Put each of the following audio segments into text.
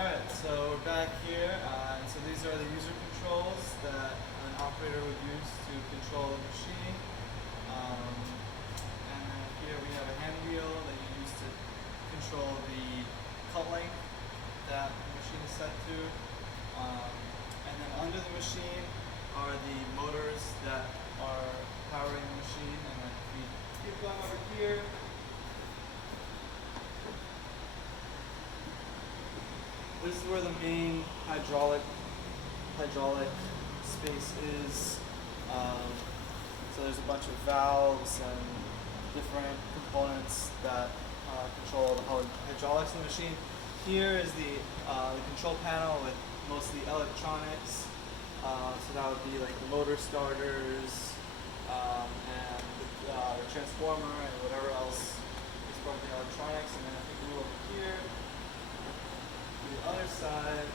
Alright, so we're back here, and so these are the user controls that an operator would use to control the machine. And then here we have a hand wheel that you use to control the cut length that the machine is set to. And then under the machine are the motors that are powering the machine. And then if we keep going over here, this is where the main hydraulic space is. So there's a bunch of valves and different components that control the hydraulics of the machine. Here is the control panel with most of the electronics. So that would be like the motor starters and the transformer and whatever else is part of the electronics. And then if we move over here, the other side,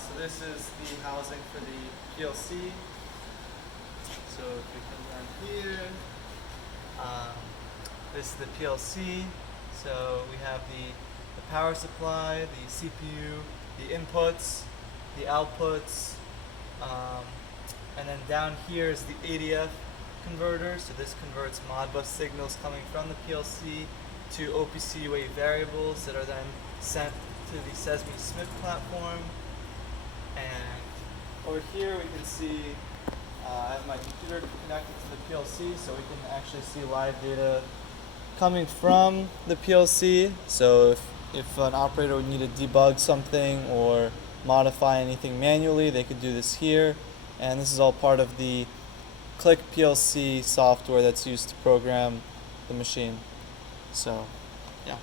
so this is the housing for the PLC. So if we come down here, this is the PLC. So we have the power supply, the CPU, the inputs, the outputs, and then down here is the ADF converter. So this converts Modbus signals coming from the PLC to OPC UA variables that are then sent to the Sesame Smith platform. And over here we can see I have my computer connected to the PLC, so we can actually see live data coming from the PLC. So if an operator would need to debug something or modify anything manually, they could do this here. And this is all part of the Click PLC software that's used to program the machine. So, yeah.